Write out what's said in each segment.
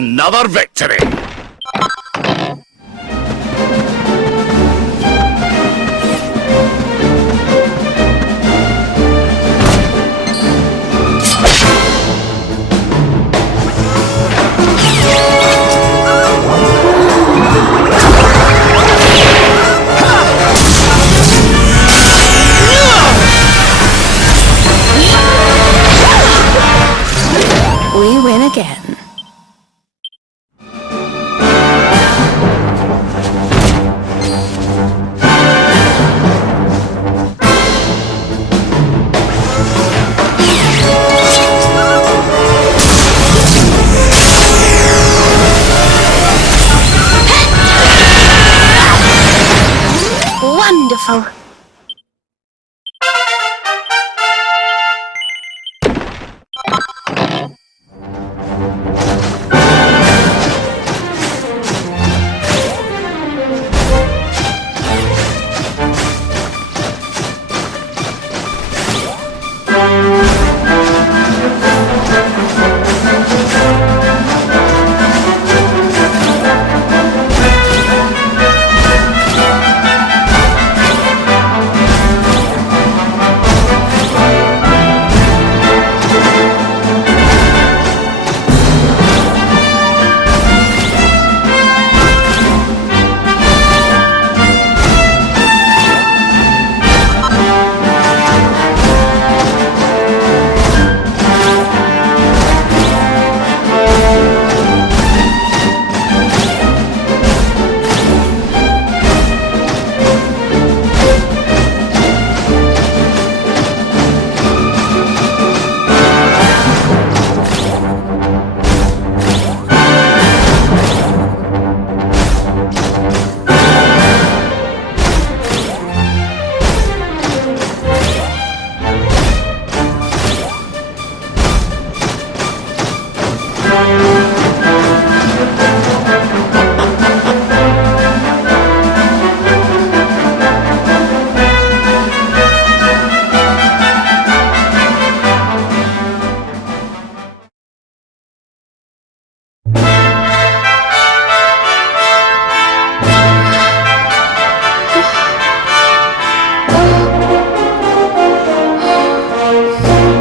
Another victory! We win again. Wonderful.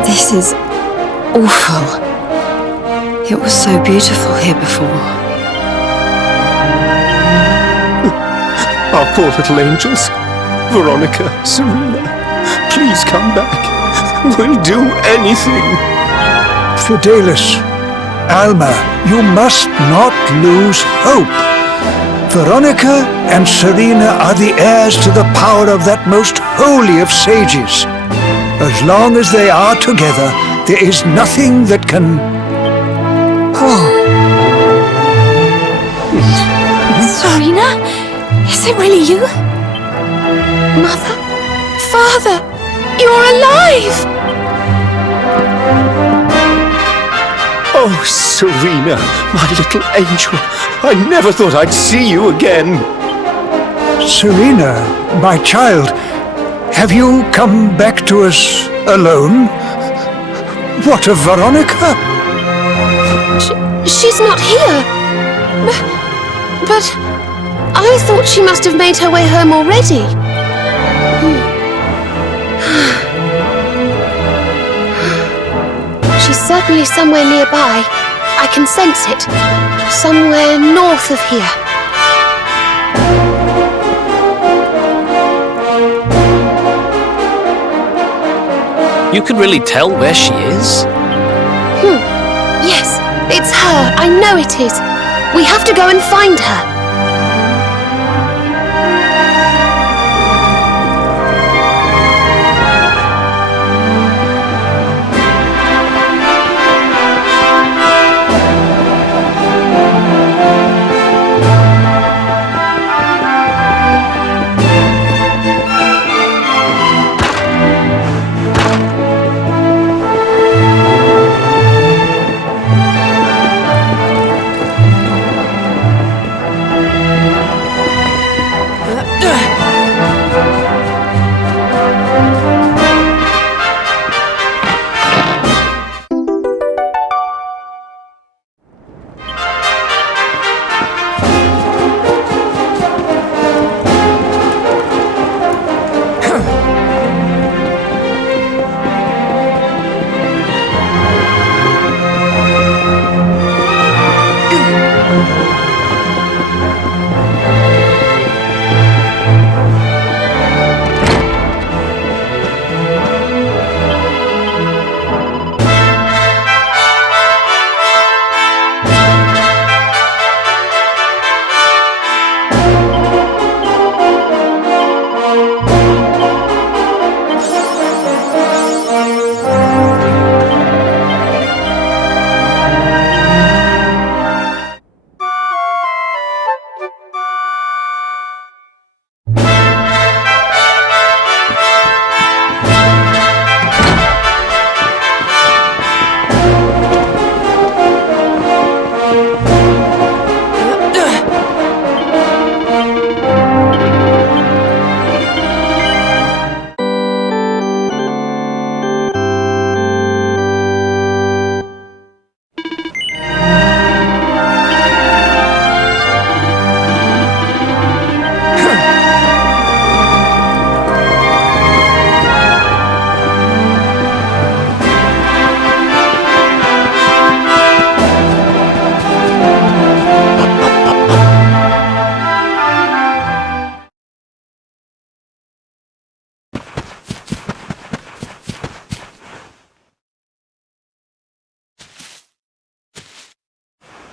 This is awful. It was so beautiful here before. Our poor little angels. Veronica, Serena, please come back. We'll do anything. Fidelis, Alma, you must not lose hope. Veronica and Serena are the heirs to the power of that most holy of sages. As long as they are together, there is nothing that can... Oh. Serena? Is it really you? Mother? Father? You're alive! Oh, Serena, my little angel. I never thought I'd see you again. Serena, my child, have you come back to us alone? What of Veronica? She's not here. But I thought she must have made her way home already. She's certainly somewhere nearby. I can sense it. Somewhere north of here. You can really tell where she is? Yes, it's her. I know it is. We have to go and find her.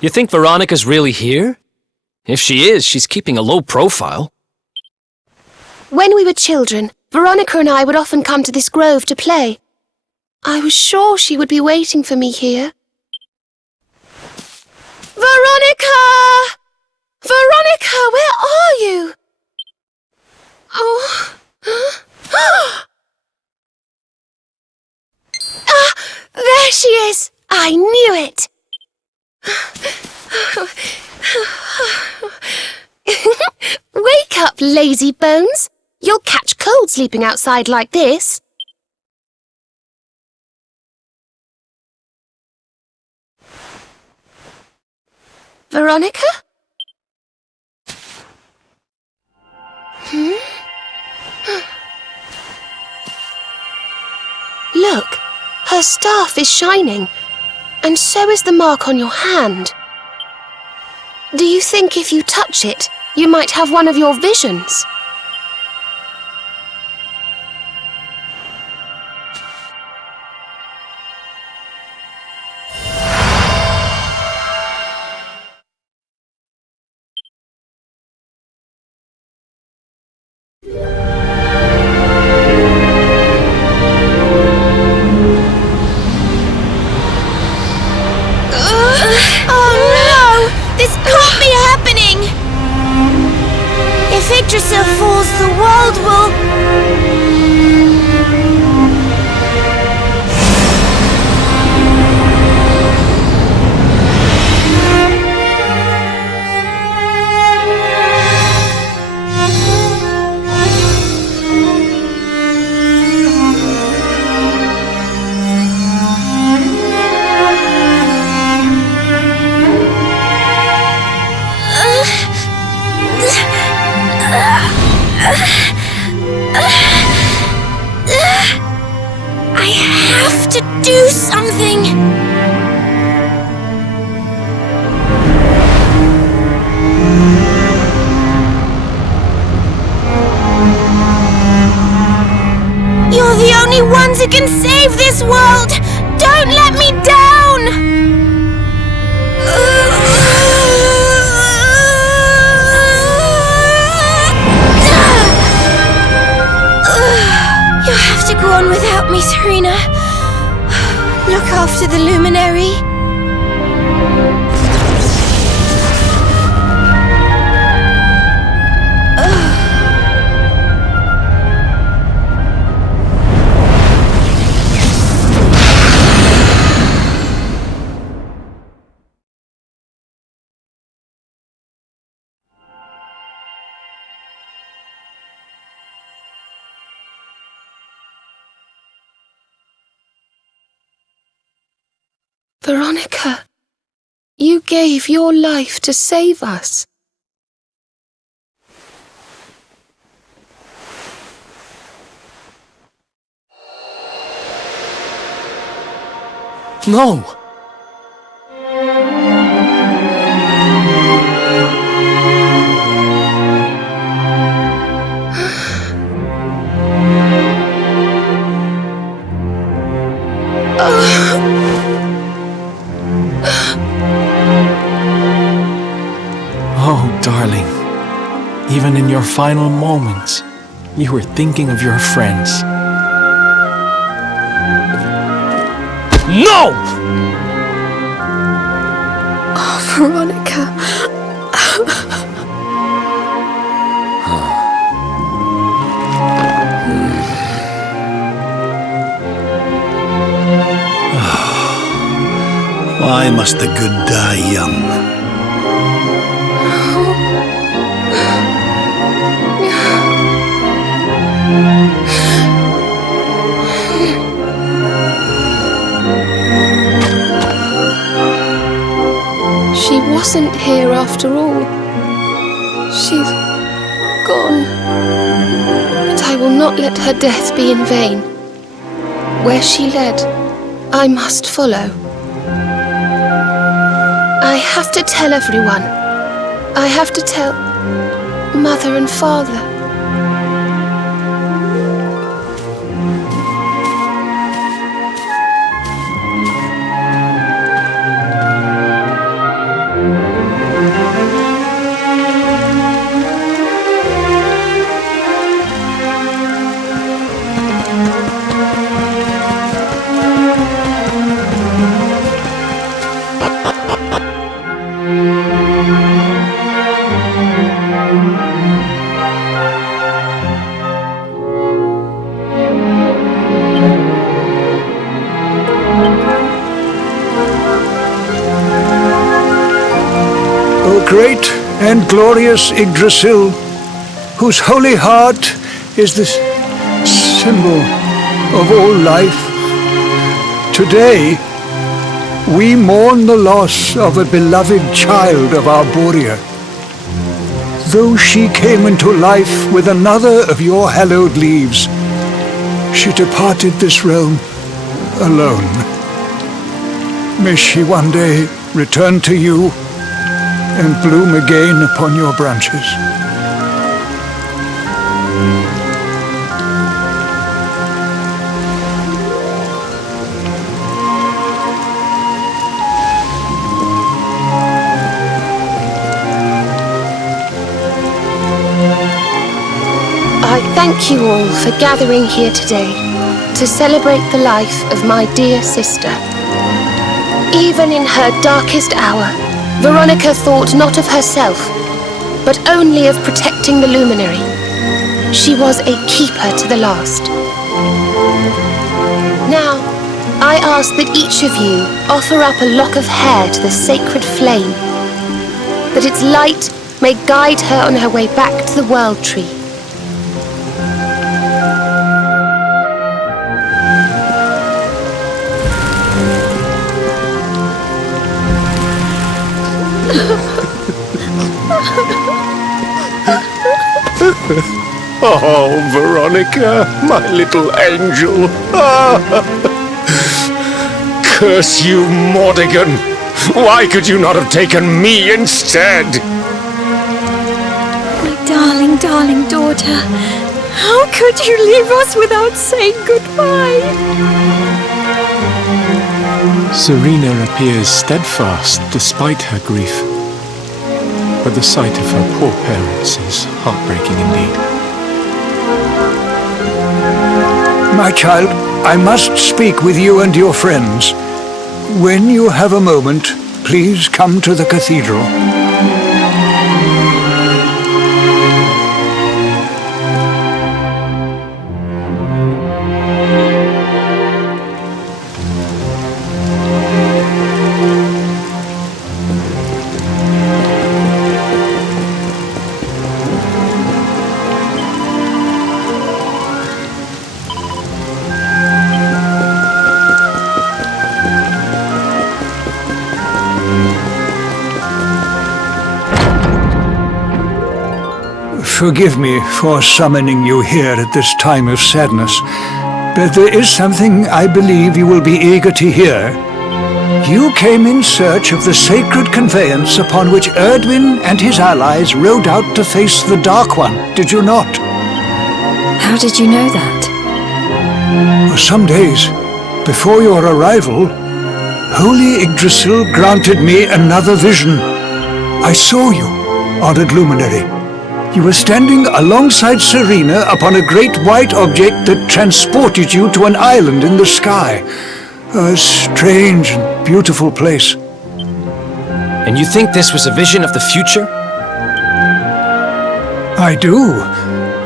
You think Veronica's really here? If she is, she's keeping a low profile. When we were children, Veronica and I would often come to this grove to play. I was sure she would be waiting for me here. Veronica! Veronica, where are you? Oh. Ah, there she is! I knew it! Wake up, lazy bones! You'll catch cold sleeping outside like this. Veronica? Look, her staff is shining, and so is the mark on your hand. Do you think if you touch it, you might have one of your visions? Falls, the world will... I have to do something! You're the only ones who can save this world! Don't let me down! You'll have to go on without me, Serena. Look after the luminary. Veronica, you gave your life to save us. No! Oh, darling. Even in your final moments, you were thinking of your friends. No! Oh, Veronica. Why must the good die young? She wasn't here after all. She's gone. But I will not let her death be in vain. Where she led, I must follow. I have to tell everyone. I have to tell Mother and Father. great and glorious Yggdrasil, whose holy heart is the symbol of all life, today we mourn the loss of a beloved child of Arborea. Though she came into life with another of your hallowed leaves, she departed this realm alone. May she one day return to you and bloom again upon your branches. I thank you all for gathering here today to celebrate the life of my dear sister. Even in her darkest hour, Veronica thought not of herself, but only of protecting the luminary. She was a keeper to the last. Now, I ask that each of you offer up a lock of hair to the sacred flame, that its light may guide her on her way back to the World Tree. Oh, Veronica, my little angel. Curse you, Mordigan! Why could you not have taken me instead? My darling, darling daughter. How could you leave us without saying goodbye? Serena appears steadfast despite her grief, but the sight of her poor parents is heartbreaking indeed. My child, I must speak with you and your friends. When you have a moment, please come to the cathedral. Forgive me for summoning you here at this time of sadness, but there is something I believe you will be eager to hear. You came in search of the sacred conveyance upon which Erdwin and his allies rode out to face the Dark One, did you not? How did you know that? For some days before your arrival, Holy Yggdrasil granted me another vision. I saw you, honored luminary. You were standing alongside Serena upon a great white object that transported you to an island in the sky. A strange and beautiful place. And you think this was a vision of the future? I do,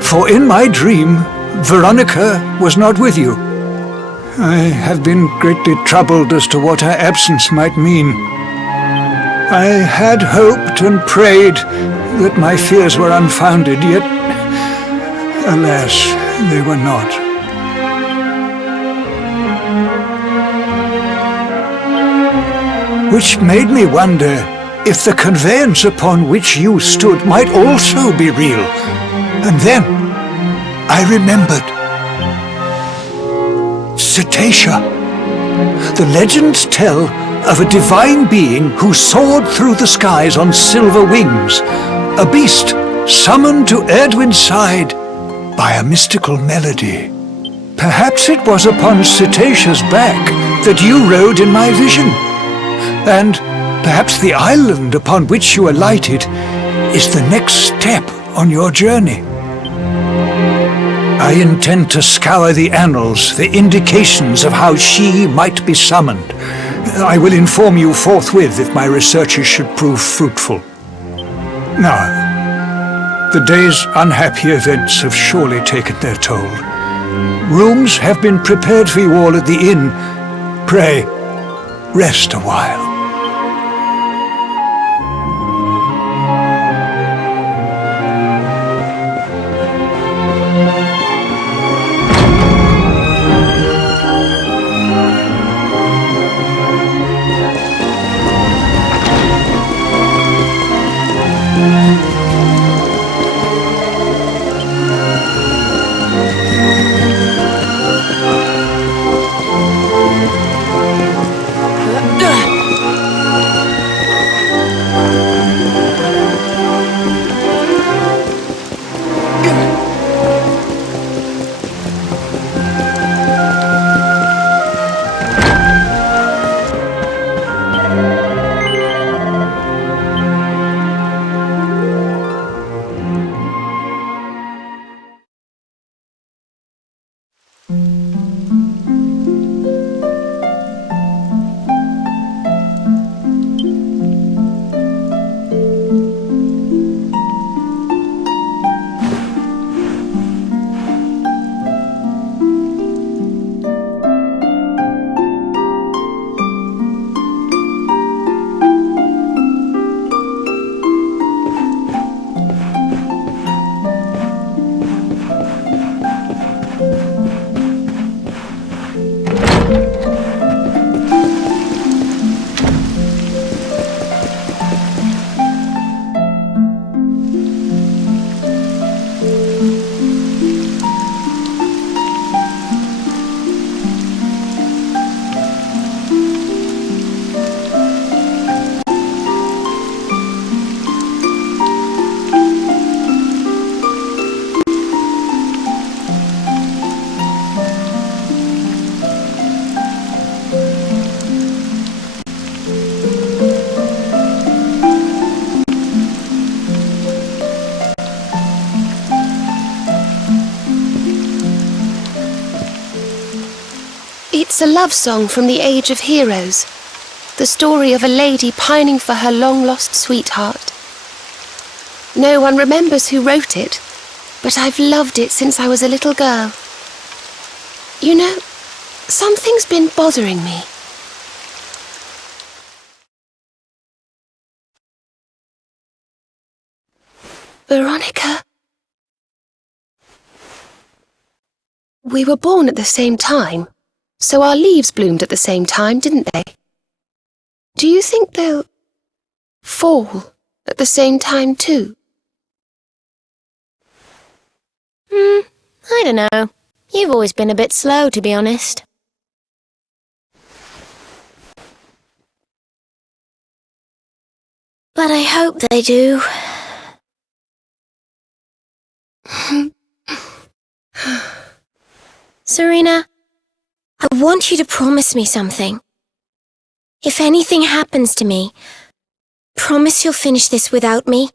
for in my dream, Veronica was not with you. I have been greatly troubled as to what her absence might mean. I had hoped and prayed that my fears were unfounded, yet, alas, they were not. Which made me wonder if the conveyance upon which you stood might also be real. And then I remembered. Cetacea. The legends tell of a divine being who soared through the skies on silver wings, a beast summoned to Erdwin's side by a mystical melody. Perhaps it was upon Cetacea's back that you rode in my vision, and perhaps the island upon which you alighted is the next step on your journey. I intend to scour the annals for indications of how she might be summoned. I will inform you forthwith if my researches should prove fruitful. Now, the day's unhappy events have surely taken their toll. Rooms have been prepared for you all at the inn. Pray, rest a while. It's a love song from the Age of Heroes, the story of a lady pining for her long-lost sweetheart. No one remembers who wrote it, but I've loved it since I was a little girl. You know, something's been bothering me. Veronica? We were born at the same time. So our leaves bloomed at the same time, didn't they? Do you think they'll fall at the same time too? I don't know. You've always been a bit slow, to be honest. But I hope they do. Serena, I want you to promise me something. If anything happens to me, promise you'll finish this without me.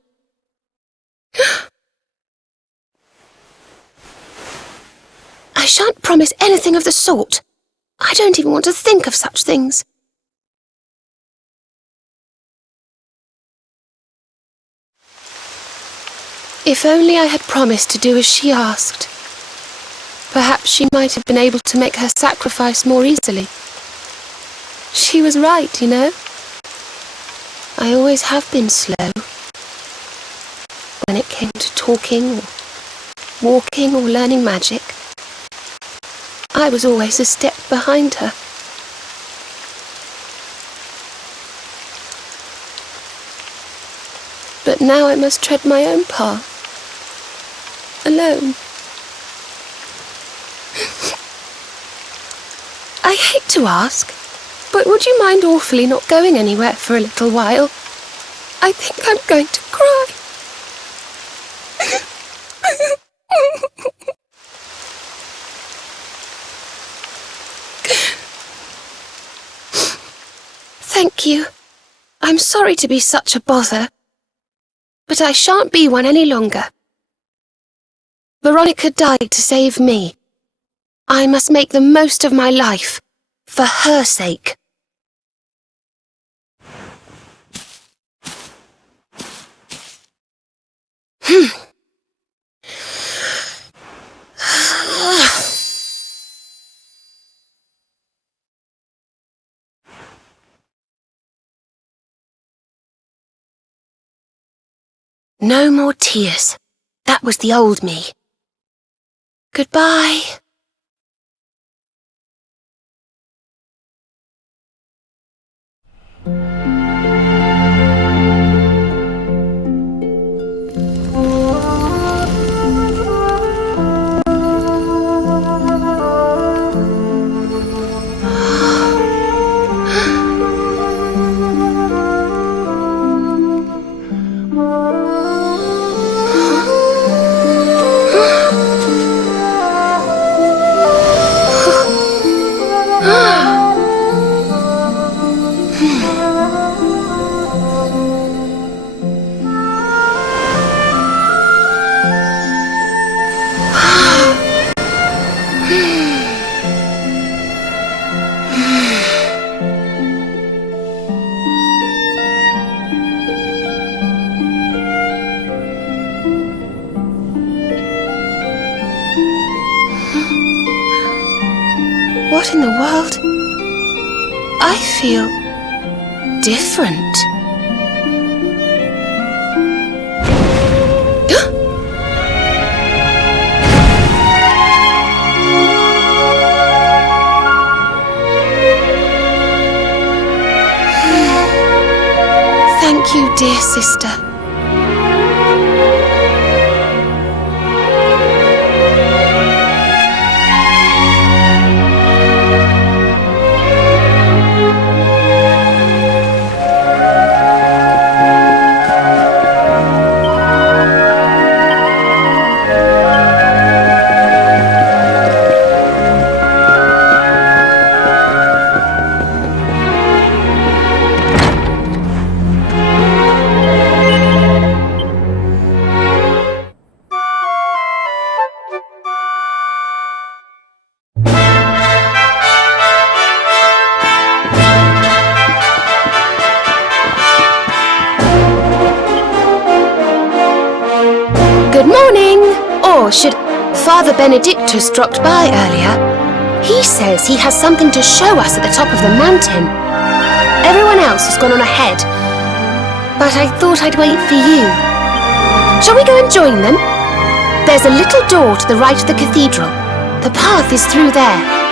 I shan't promise anything of the sort. I don't even want to think of such things. If only I had promised to do as she asked. Perhaps she might have been able to make her sacrifice more easily. She was right, you know. I always have been slow. When it came to talking, or walking, or learning magic, I was always a step behind her. But now I must tread my own path. Alone. I hate to ask, but would you mind awfully not going anywhere for a little while? I think I'm going to cry. Thank you. I'm sorry to be such a bother, but I shan't be one any longer. Veronica died to save me. I must make the most of my life, for her sake. No more tears. That was the old me. Goodbye. What in the world? I feel different. you, dear sister. Good morning! Or should Father Benedictus dropped by earlier? He says he has something to show us at the top of the mountain. Everyone else has gone on ahead, but I thought I'd wait for you. Shall we go and join them? There's a little door to the right of the cathedral. The path is through there.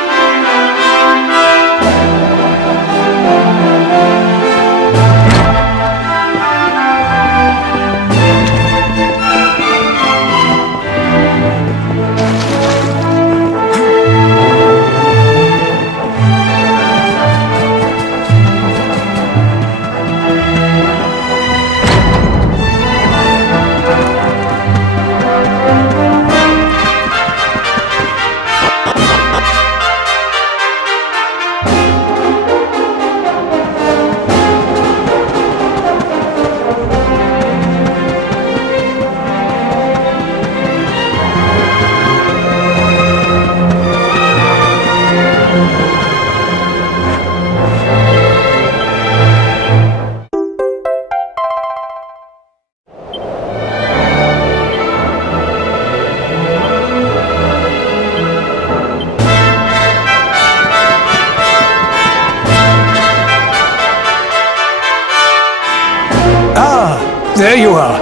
There you are.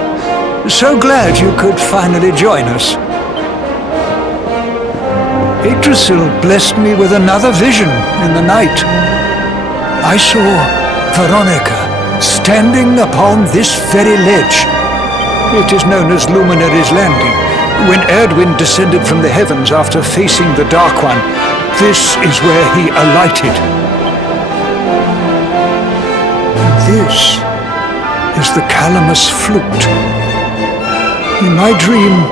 So glad you could finally join us. Yggdrasil blessed me with another vision in the night. I saw Veronica standing upon this very ledge. It is known as Luminary's Landing. When Erdwin descended from the heavens after facing the Dark One, this is where he alighted. This is the Calamus flute. In my dream,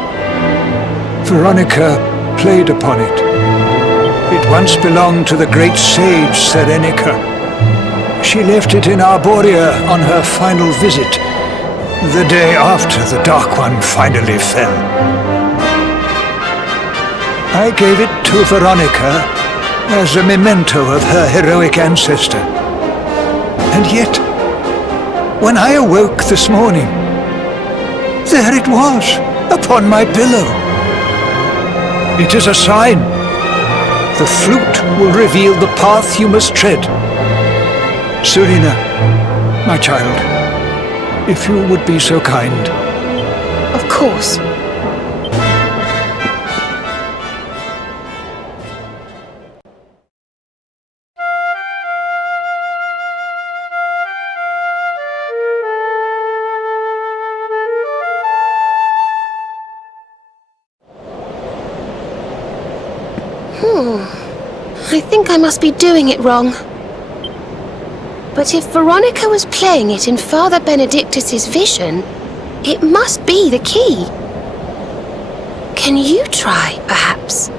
Veronica played upon it. It once belonged to the great sage Serenica. She left it in Arborea on her final visit, the day after the Dark One finally fell. I gave it to Veronica as a memento of her heroic ancestor. And yet, when I awoke this morning, there it was, upon my pillow. It is a sign. The flute will reveal the path you must tread. Serena, my child, if you would be so kind. Of course. I think I must be doing it wrong. But if Veronica was playing it in Father Benedictus's vision, it must be the key. Can you try, perhaps?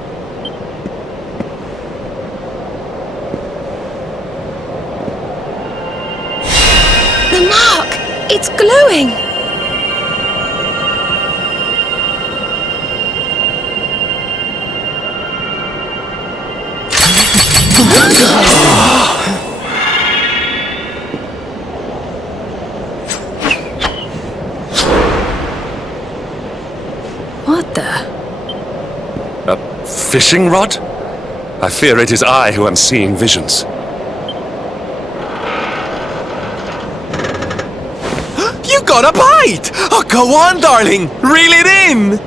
The mark! It's glowing! What the? A fishing rod? I fear it is I who am seeing visions. You got a bite! Oh, go on, darling! Reel it in!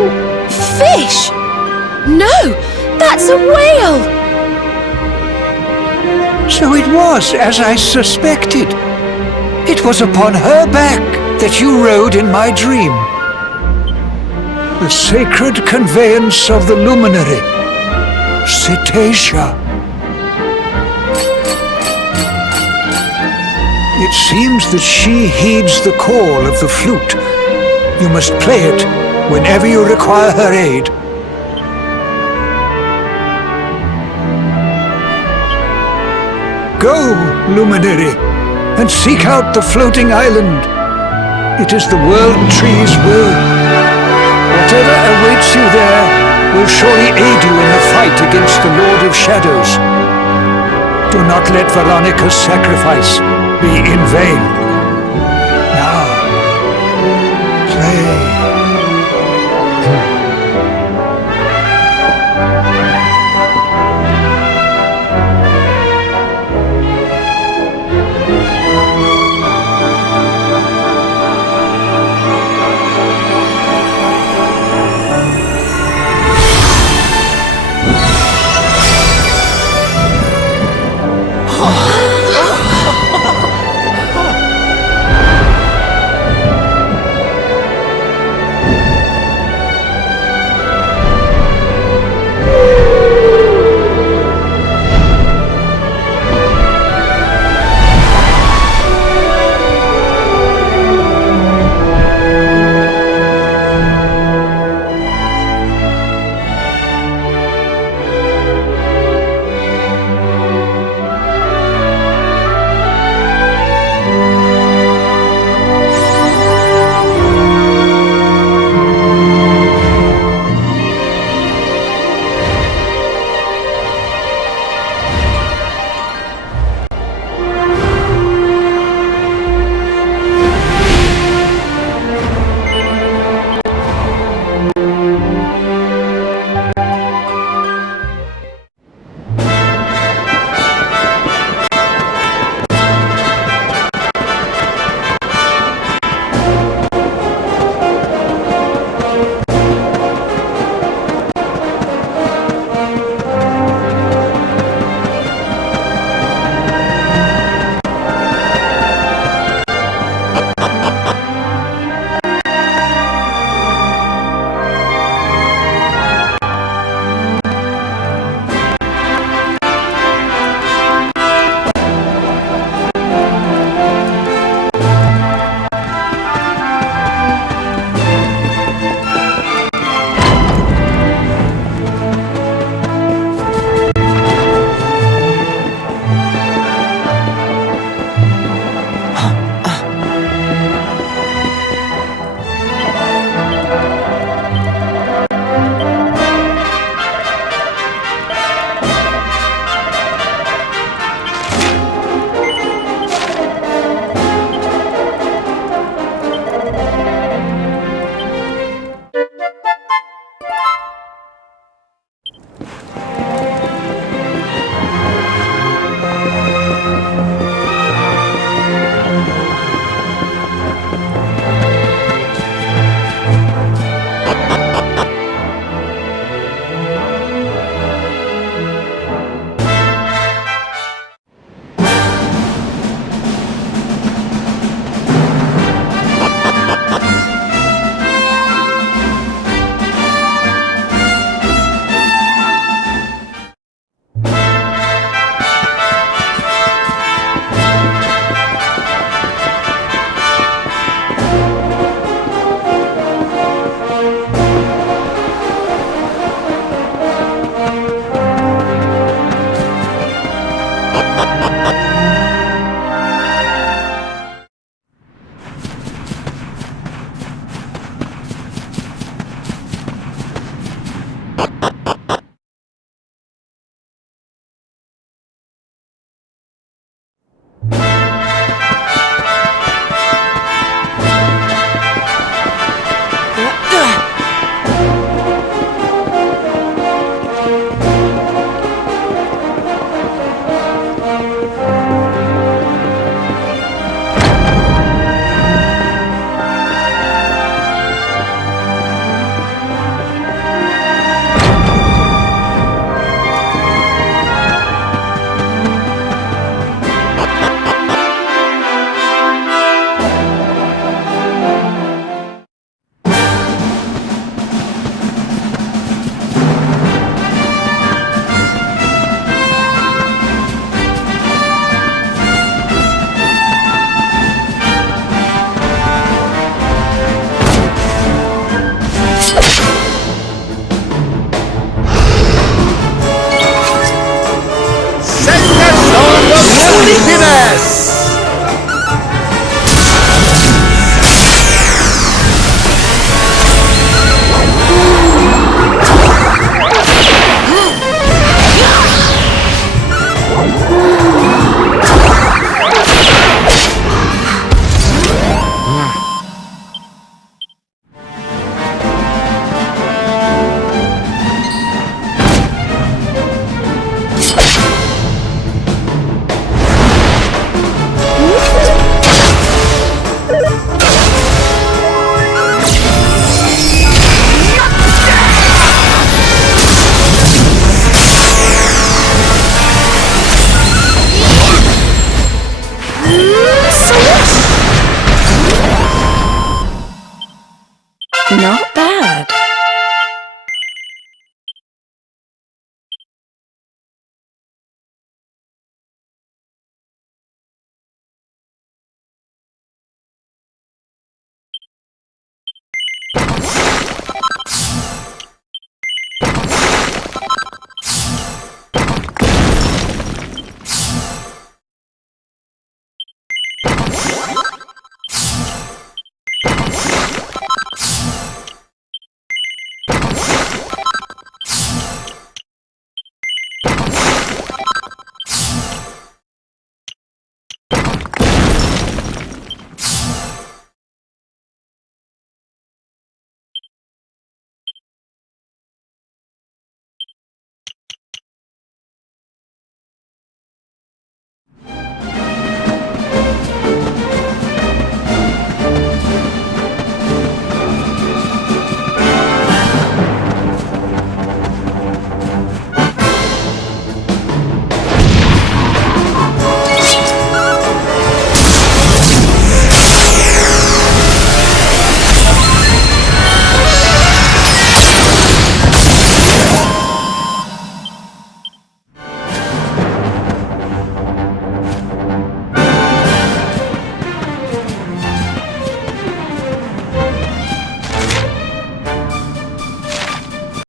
floating fish! No, that's a whale! So it was as I suspected. It was upon her back that you rode in my dream. The sacred conveyance of the luminary, Cetacea. It seems that she heeds the call of the flute. You must play it whenever you require her aid. Go, luminary, and seek out the floating island. It is the World Tree's will. Whatever awaits you there will surely aid you in the fight against the Lord of Shadows. Do not let Veronica's sacrifice be in vain. Now, play.